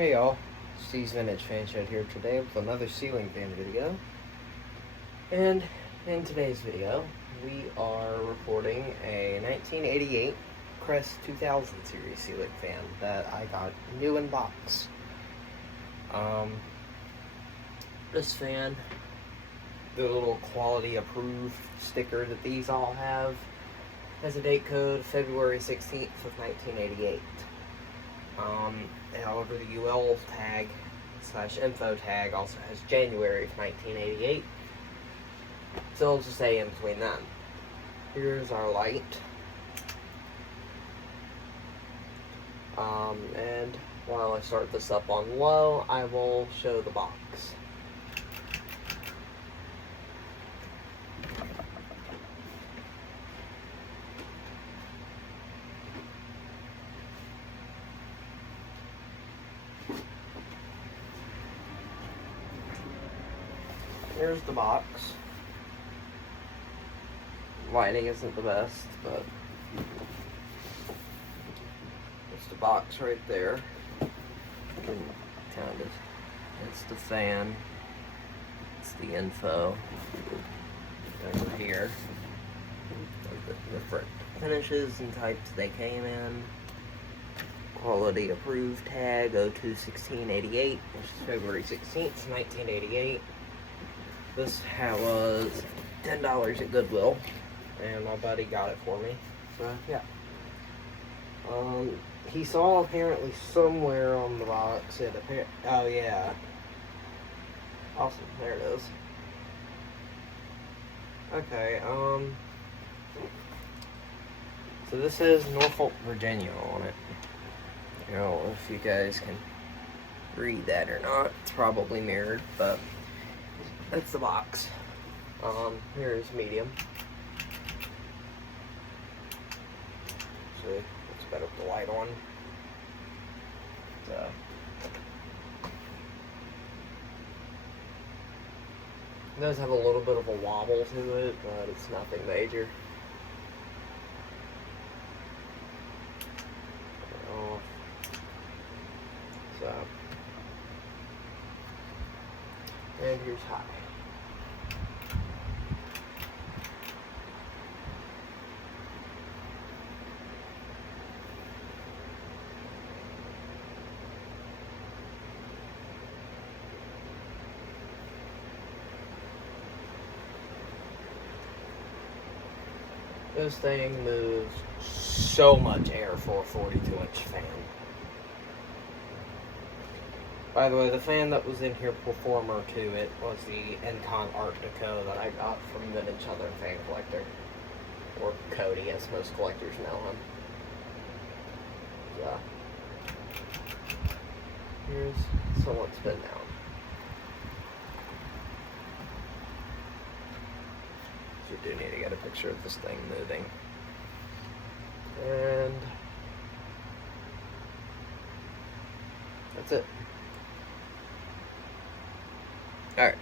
Hey y'all, Steve's Vintage Fan Shed here today with another ceiling fan video. And in today's video, we are reporting a 1988 Crest 2000 series ceiling fan that I got new in box. This fan, the little quality approved sticker that these all have, has a date code February 16th of 1988. However, the UL tag / info tag also has January of 1988. So I'll just say in between them. Here's our light. And while I start this up on low, I will show the box. Here's the box. Lighting isn't the best, but it's the box right there. Kind of. It's the fan. It's the info over here. The different finishes and types they came in. Quality approved tag 021688, which is February 16th, 1988. This was $10 at Goodwill, and my buddy got it for me. So yeah. He saw apparently somewhere on the box it oh yeah. Awesome, there it is. Okay, so this says Norfolk, Virginia on it. I don't know if you guys can read that or not. It's probably mirrored, but that's the box. Here's medium. See, it's better with the light on. So, it does have a little bit of a wobble to it, but it's nothing major. So, and here's high. This thing moves so much air for a 42-inch fan. By the way, the fan that was in here performer to it was the Encon Art Deco that I got from Vintage Southern Fan Collector. Or Cody, as most collectors know him. So, here's someone spin down. So we do need to get a picture of this thing moving. And that's it. Alright.